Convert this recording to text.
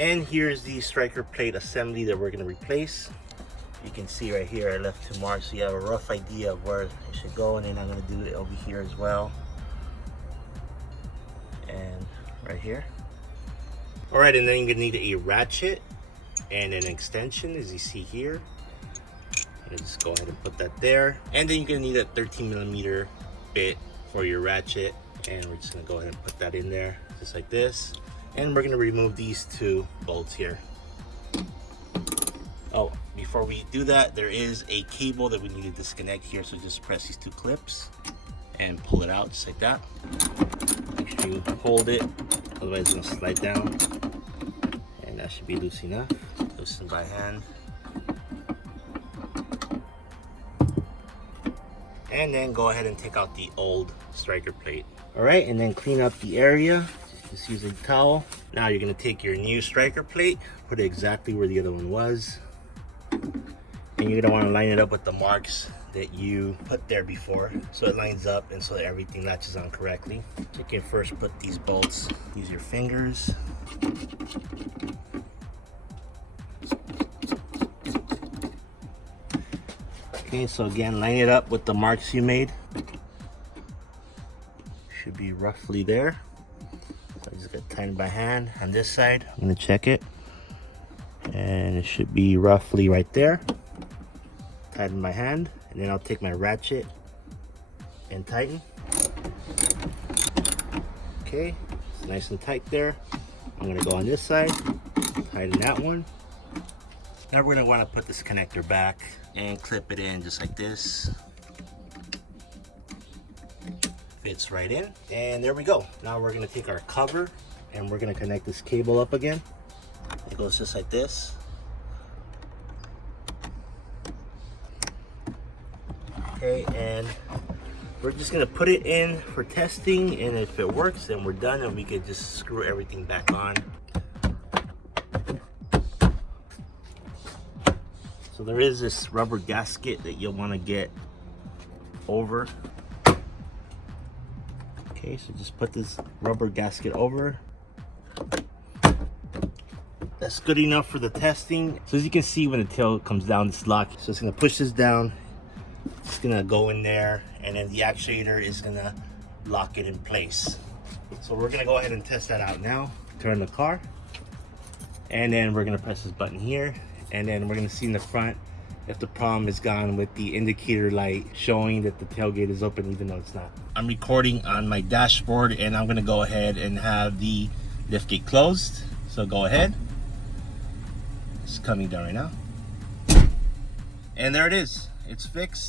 And here's the striker plate assembly that we're going to replace. You can see right here I left 2 marks, so you have a rough idea of where it should go. And then I'm going to do it over here as well, and right here. All right, and then you're going to need a ratchet and an extension, as you see here. And just go ahead and put that there. And then you're going to need a 13mm bit for your ratchet, and we're just going to go ahead and put that in there just like this. And we're going to remove these 2 bolts here. Oh, before we do that, there is a cable that we need to disconnect here, so just press these 2 clips and pull it out just like that. Make sure you hold it, otherwise it's going to slide down. And that should be loose enough. Loosen by hand. And then go ahead and take out the old striker plate. All right, and then clean up the area. Just use a towel. Now you're going to take your new striker plate, put it exactly where the other one was. And you're going to want to line it up with the marks that you put there before, so it lines up and so that everything latches on correctly. So you can first put these bolts, use your fingers. Okay, so again, line it up with the marks you made. Should be roughly there. So I just got to tighten by hand. On this side, I'm going to check it. And it should be roughly right there. Tighten my hand. And then I'll take my ratchet and tighten. Okay, it's nice and tight there. I'm going to go on this side, tighten that one. Now we're going to want to put this connector back and clip it in just like this. Fits right in, and there we go. Now we're going to take our cover and we're going to connect this cable up again. It goes just like this. Okay, and we're just going to put it in for testing, and if it works then we're done and we can just screw everything back on. So there is this rubber gasket that you'll want to get over. Okay, so just put this rubber gasket over. That's good enough for the testing. So as you can see, when the tail comes down, it's locked. So it's gonna push this down. It's gonna go in there, and then the actuator is gonna lock it in place. So we're gonna go ahead and test that out now. Turn the car, and then we're gonna press this button here, and then we're gonna see in the front if the problem is gone with the indicator light showing that the tailgate is open even though it's not. I'm recording on my dashboard, and I'm gonna go ahead and have the liftgate closed. So go ahead. It's coming down right now. And there it is. It's fixed.